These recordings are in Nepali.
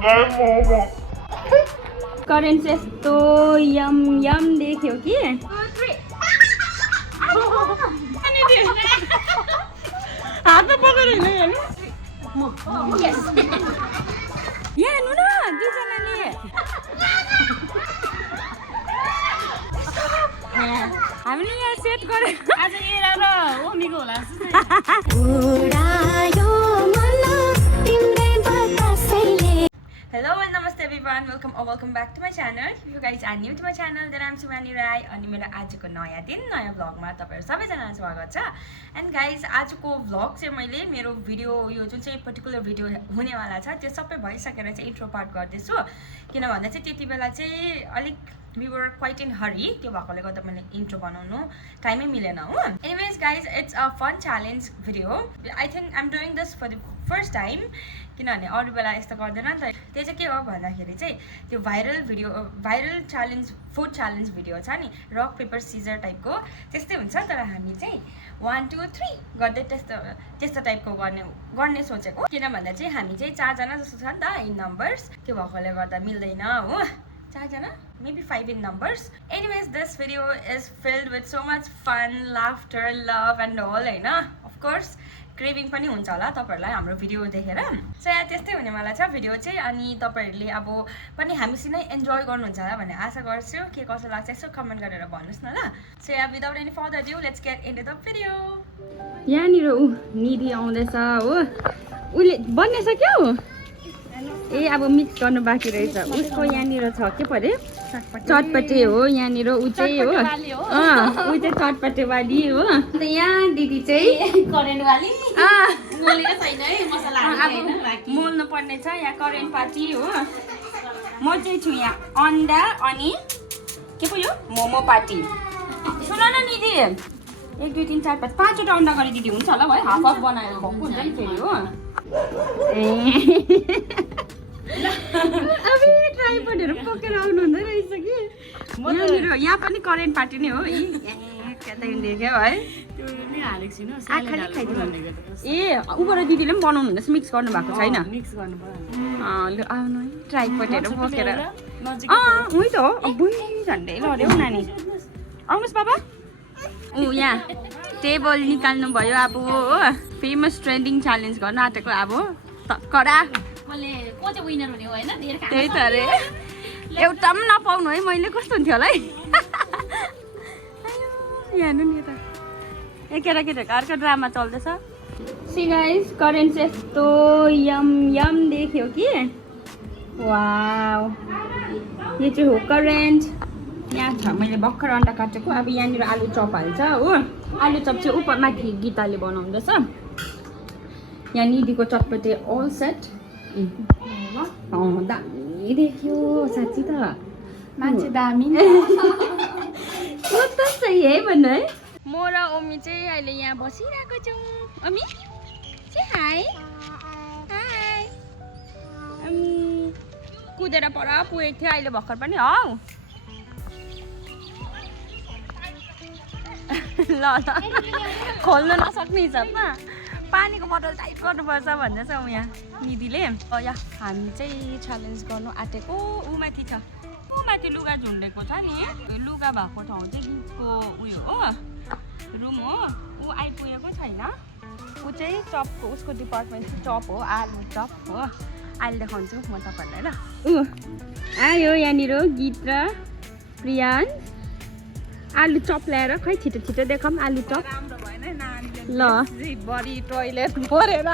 करेन्ट चाहिँ यस्तो यम यम देख्यो कि हातमा पक्रेर हिँड्नु यहाँ हेर्नु न दुईजनाले हामीले यहाँ सेट गरे आज एरा र ओमीको होला Hello and namaste everyone, welcome back to my channel. If you guys are new to my channel, then I'm Shivani Rai अनि मेरो आजको नयाँ दिन नयाँ भ्लगमा तपाईहरु सबैजनालाई स्वागत छ. And guys, आजको भ्लग चाहिँ मैले मेरो भिडियो यो जुन चाहिँ पर्टिकुलर भिडियो हुनेवाला छ त्यो सबै भइसकेर चाहिँ इन्ट्रो पार्ट गर्दैछु. किन भन्दा चाहिँ त्यतिबेला चाहिँ अलिक we were quite in hurry त्यो भएकोले गर्दा मैले इन्ट्रो बनाउनु टाइमै मिलेन हो. Anyways guys, it's a fun challenge video. I think I'm doing this for the first time किनभने अरू बेला यस्तो गर्दैन नि त. त्यो चाहिँ के हो भन्दाखेरि चाहिँ त्यो viral challenge food challenge video छ नि रक पेपर सिजर टाइपको त्यस्तै हुन्छ तर हामी चाहिँ 1 2 3 गर्दै त्यस्तो टाइपको गर्ने सोचेको. किन भन्दा चाहिँ हामी चाहिँ 4 जना जस्तो छ नि त इन नम्बर्स त्यो भएकोले गर्दा मिल्दैन हो. 4 जना maybe 5 in numbers. Anyways, this video is filled with so much fun, laughter, love and all हैन. Of course क्रेभिङ पनि हुन्छ होला तपाईहरुलाई हाम्रो भिडियो देखेर. सो या त्यस्तै हुनेवाला छ भिडियो चाहिँ अनि तपाईहरुले अब पनि हामीसँग एन्जॉय गर्नुहुन्छ होला भन्ने आशा गर्छु. के कसो लाग्छ यसो कमेन्ट गरेर भन्नुस् न ल. So yeah without any further due let's get into the video. यहाँनिर निधि आउँदैछ हो. उले बन्ने सक्यो ए अब मिक्स गर्नु बाँकी रहेछ. उसको यहाँनिर छ के परे चटपटे हो यहाँनिर उ चाहिँ हो उ चाहिँ चटपटे वाली हो. अन्त यहाँ दिदी चाहिँ करेन्ट वाली मोलेको छैन है मसला मोल्नु पर्ने छ. यहाँ करेन्ट पार्टी हो. म चाहिँ छु यहाँ अन्डा अनि के पो यो मोमो पार्टी. सुन न दिदी 1 2 3 4 5 5वटा अन्डा गरी दिदी हुन्छ होला है. हाफ हाफ बनाएर भएको हुन्छ नि फेरि हो. अब ट्राइपडहरू पकेर आउनु हुँदै रहेछ कि यहाँनिर. यहाँ पनि करेन्ट पार्टी नै हो देख्यो है. ए उबाट दिदीले पनि बनाउनु हुँदैछ मिक्स गर्नु भएको छैन. लु आउनु है ट्राइपडहरू पकेर. उही त हो बुई झन्डै लड्यो हौ नानी. आउनुहोस् बाबा. यहाँ टेबल निकाल्नु भयो अब हो. फेमस ट्रेन्डिङ च्यालेन्ज गर्न आँटेको अब कडा त्यही त अरे. एउटा पनि नपाउनु है मैले कस्तो हुन्थ्यो होला है. हेर्नु नि त केटाकेटीहरूको अर्को ड्रामा चल्दैछ. सी गाइस करेन्ट चाहिँ यस्तो यम यम देख्यो कि वाउ. यो चाहिँ हो करेन्ट. यहाँ छ मैले भर्खर अन्डा काटेको. अब यहाँनिर आलु चप हाल्छ हो. आलु चप चाहिँ उप माथि गीताले बनाउँदैछ. यहाँ निधीको चटपटे अल सेट. दामी देख्यो साँच्ची त मान्छे दामी कता सही है भन्नु है. म र ओमी चाहिँ अहिले यहाँ बसिरहेको छौँ. ओमी हाई हाई. कुदेर पर पुगेको थियो अहिले भर्खर पनि हौ. ल ल खोल्नु नसक्ने हिसाबमा पानीको बोतल टाइट गर्नुपर्छ भन्दैछ यहाँ निधीले. या हामी चाहिँ च्यालेन्ज गर्नु आँटेको. ऊ माथि छ ऊ माथि लुगा झुन्डेको छ नि. लुगा भएको ठाउँ चाहिँ गीतको उयो हो रुम हो. ऊ आइपुगेको छैन. ऊ चाहिँ चपको उसको डिपार्टमेन्ट चाहिँ चप हो आलु चप हो. अहिले देखाउँछु म तपाईँहरूलाई ल. ऊ आयो यहाँनिर गीत र प्रियान आलु चप ल्याएर खै छिटो छिटो देखाऊँ आलु चप. ल बडी टोइलेट परेर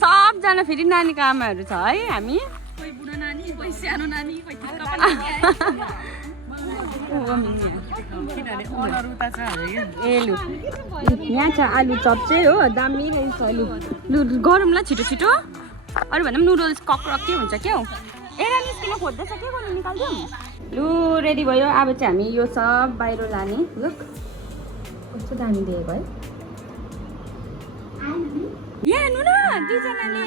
सबजना फेरि नानीको आमाहरू छ है. हामी कोही बुढो नानी कोही सानो नानी कोही ए लु यहाँ छ आलु चप चाहिँ हो. दामी रहेछ. लु गरौँला छिटो छिटो. अरू भन्दा पनि नुडल्स कक्रक के हुन्छ क्या हौ. एरा निस्किन खोज्दैछ के गर्नु निकाल्दिउँ. लु रेडी भयो. अब चाहिँ हामी यो सब बाहिर लाने. लुक कस्तो दामी दिएको है. यहाँ हेर्नु न दुईजनाले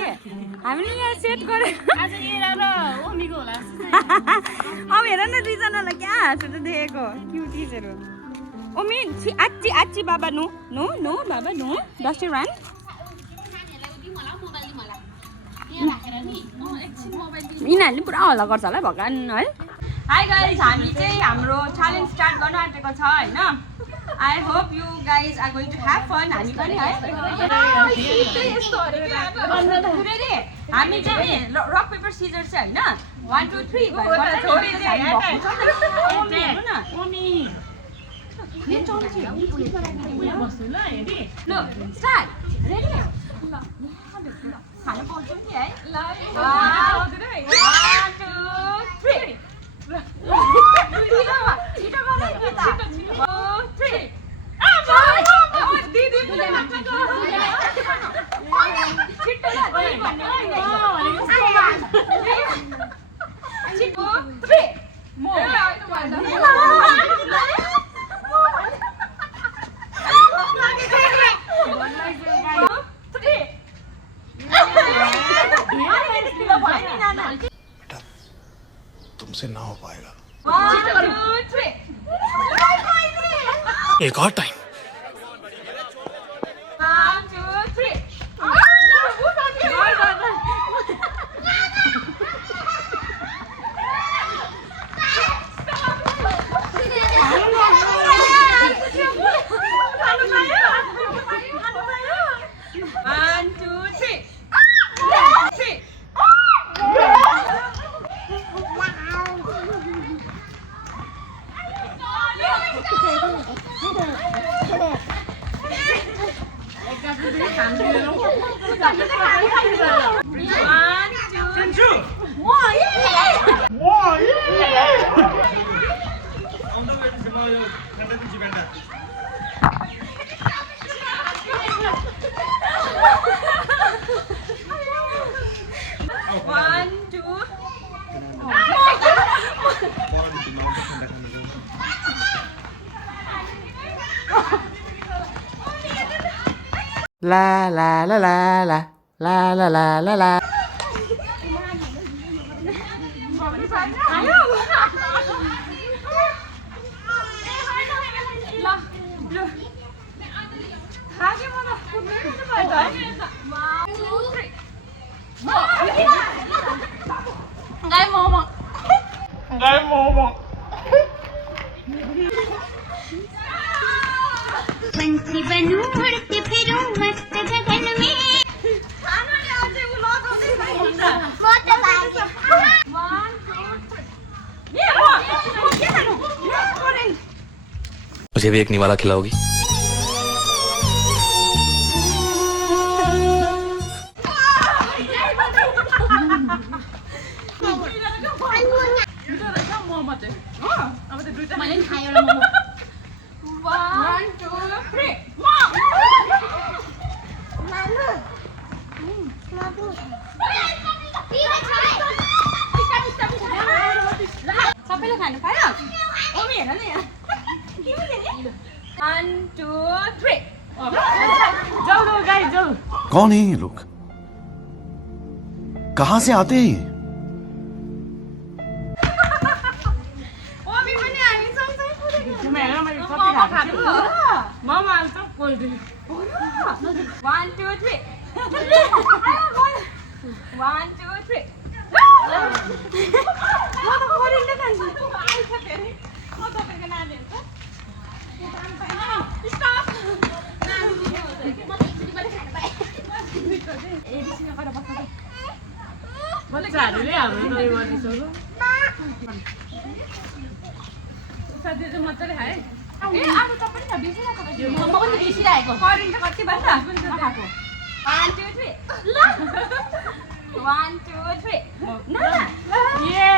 हामीले यहाँ सेट गरे. आज एरा र ओमीको होला अब हेर न दुईजनालाई क्या हाँसो देखेको क्युटिजहरू. ओमी आच्ची आच्ची बाबा नु नु नु बाबा नु डस्टी रान मलाई मोबाइल दि मलाई यहाँ राखेर नि एकछिन मोबाइल दि यिनीहरूले पुरा हल्ला गर्छ होला भगवान है हाई गाइज हामी चाहिँ हाम्रो च्यालेन्ज स्टार्ट गर्न आँटेको छ होइन I hope you guys are going to have fun हामी पनि है हामी चाहिँ रक पेपर सिजर चाहिँ होइन 1 2 3 ल स्टार्ट रेडी खानु पाउँछौँ कि है 1 तुमसे ना हो पाएगा 2 3 एक और time 1 2 3 La la la la la la la la la la. पंछी बनूं उड़ते फिरूं मस्त गगन में मुझे भी एक निवाला खिलाओगी मैले नि खाएँ एउटा मोमो 1 2 3 सबैले खानु पायो ओमी हेर न यहाँ 1 2 3 जाऊ जाऊ गाइस जाऊ कौन है ये लोग? कहाँ से आते हैं ये? ओमी पनि हामी सँगसँगै पुगेको मोमो खाएको मोमो आल्छ कोल्ड ड्रिङ्क 1 2 3 1 2 3 म त कोरिन्दै खान्छु आइछ फेरि म तपाईको नानीहरु स्टप बच्चाहरूले हाम्रो गर्दैछ साथीहरु मजाले खाए ए आलु चप पनि छ बिर्सिरहेको मोमो पनि बिर्सिरहेको करिन्छ कति भन्दा खाएको 1 2 3 ल 1 2 3 ना ये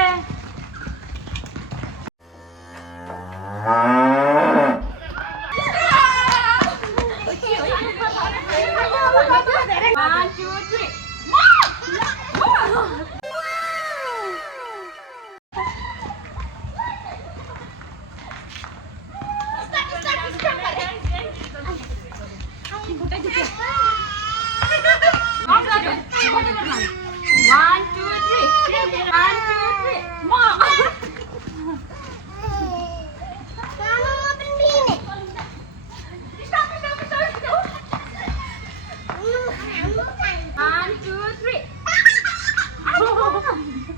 1 2 3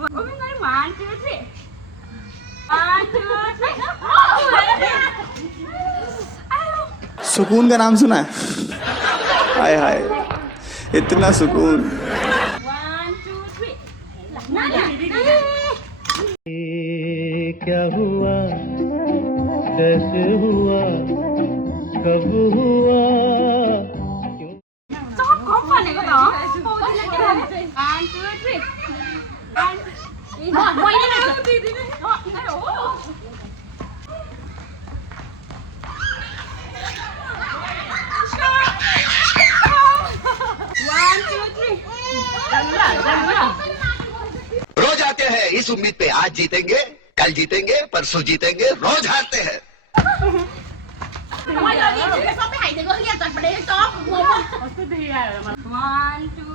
Open going 1 2 3 1 2 3 सुकून का नाम सुना है? हाय हाय, इतना सुकून। 1 2 3 क्या हुआ, कैसे हुआ, कब हुआ? कम भनेको त 1 2 3 रोज आते हैं इस उम्मीद पे आज जीतेंगे, कल जीतेंगे, परसों जीतेंगे, रोज हारते हैं। सबै हाइदिएको कि चटपटे टप मोमो 1 2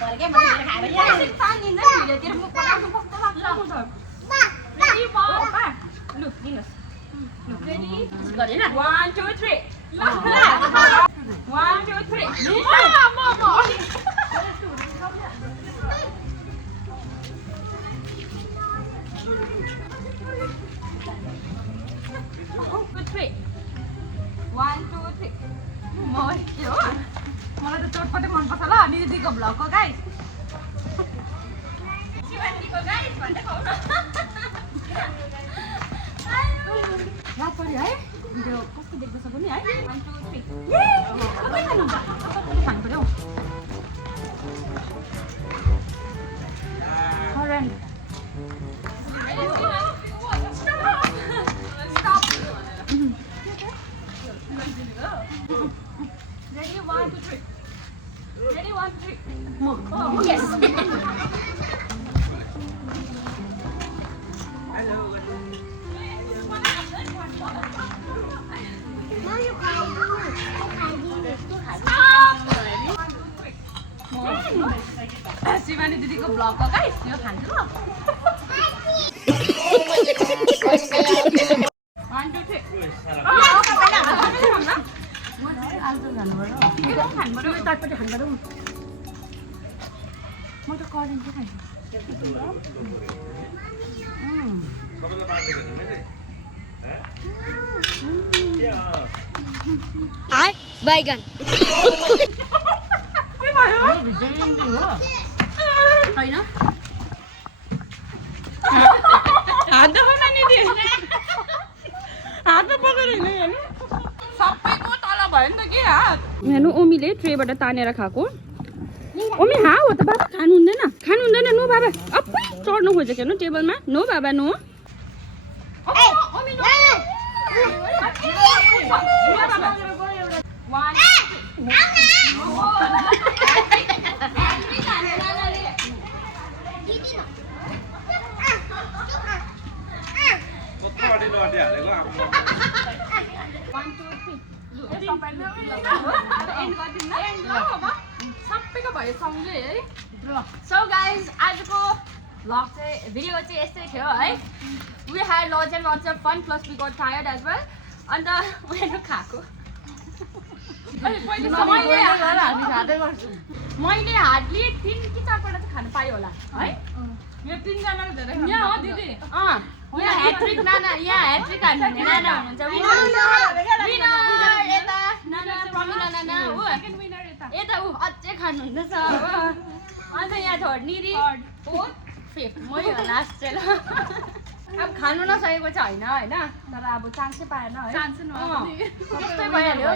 फर्के बसेर खाएर गरेन 1 2 3 1 2 3 मलाई त चटपटे मनपर्छ ल निधिको भ्लगको गाइस शिवानीको गाइस भन्दै खाऊ न याद पर्यो है भिडियो कस्तो देख्दैछ पनि है 1 2 3 कतै खानु खानु पर्यो हरन Ready, 1 2 3. Ready, 1 2 3. Move. Oh, yes. Shivani दिदीको ब्लगको गाइस यो खान्छु ल 1 2 3 चटपटी खानु पर्यो म त करेन्ट चाहिँ खान्छु बैगन होइन हातमा नानी हातमा पकेर हिँड्नु सबैको तल भयो नि त के हात हेर्नु ओमीले ट्रेबाट तानेर खाएको ओमी हा हो त बाबा खानु हुँदैन नो बाबा अप्पै चढ्नु खोजेको हेर्नु टेबलमा नो बाबा नो सबैको भयो सँगै है सो गाइज आजको भ्लग चाहिँ भिडियो चाहिँ यस्तै थियो है we had lots of fun plus we got tired as well अन्त उनीहरू खाएको मैले हार्डली 3 कि 4 पल्ट चाहिँ खानु पाएँ होला है यो 3 जनाको धेरै यहाँ हो दिदी यहाँ ह्याट्रिक नाना यहाँ ह्याट्रिक हान्ने नाना हुनुहुन्छ विनर यता नाना प्रमिला नाना हो यता ऊ अझै खानुहुँदैछ हो अन्त यहाँ थर्ड निरी फोर्थ फिफ्थ मै हो लास्ट चाहिँ ल अब खानु नसकेको चाहिँ होइन तर अब चान्सै पाएन है चान्सै नआउने। त्यस्तै भइहाल्यो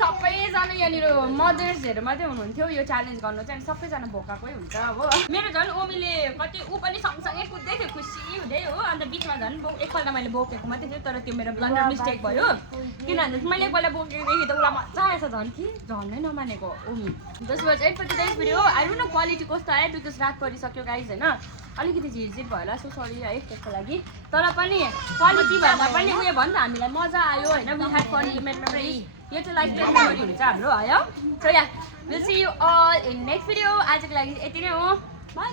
सबैजना यहाँनिर मदर्सहरू मात्रै हुनुहुन्थ्यो यो च्यालेन्ज गर्नु चाहिँ अनि सबैजना भोकाकै हुन्छ अब मेरो झन् ओमीले कति ऊ पनि सँगसँगै कुद्दै थियो खुसी हुँदै हो अन्त बिचमा झन् एकपल्ट मैले बोकेको मात्रै थियो तर त्यो मेरो ब्लन्डर मिस्टेक भयो किनभने मैले एकपल्ट बोकेकोदेखि त उसलाई मजा आएछ झन् कि झन्नै नमानेको ओमी त्यसपछि एकपट्टि चाहिँ फेरि हो आई डोन्ट नो क्वालिटी कस्तो आयो बिकज रात परिसक्यो गाइज होइन अलिकति झिरझिर भयो होला सो सरी है त्यसको लागि तर पनि क्वालिटी भन्दा पनि उयो भन्दा हामीलाई मजा आयो होइन वी ह्याड फन मेमोरी यो चाहिँ लाइफ टाइम मेमोरी हुन्छ हाम्रो है so yeah will see you all in next video आजको लागि यति नै हो bye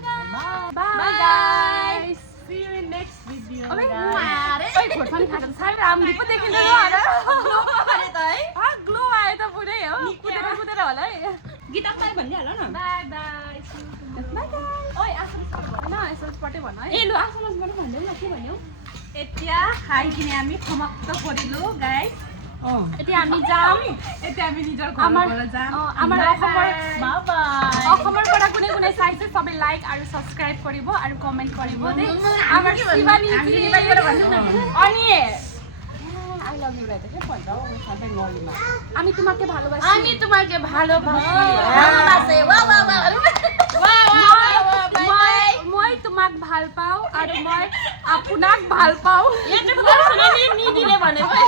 guys See you in next video. अबे guys. मुहारे ओइ खोर्सानी खाँदा साह्रै राम्रो पो देखिँदैन होला अरे त है ग्लो आयो त पुरै हो कुदेर कुदेर होला है गीता ताई भनिहाल न बाई बाई ओइ आसनसबाट न एसएसबाटै भन है ए लु आसनसबाट भन्दै ल के भन्यौ এতিয়া খাইকিনে আমি সমাপ্ত কৰিলো গাইজ এতিয়া আমি যাম এতিয়া আমি নিজৰ আমাৰ ঘৰলৈ যাম আমাৰ বাই অসমৰপৰা কুনে কুনে চাইছে সবে লাইক আৰু সাবস্ক্ৰাইব কৰিব আৰু কমেন্ট কৰিব দেই আমাৰ শিৱানী अनि আই লাভ ইউ রাইট কে পয়সা ও সাথে নলিমা আমি তোমাকে ভালোবাসি আমি তোমাকে ভালোবাসি ভালোবাসে वा वा वा মই তোমাক ভাল পাওঁ আৰু মই আপোনাক ভাল পাওঁ यो चाहिँ निदिले भनेको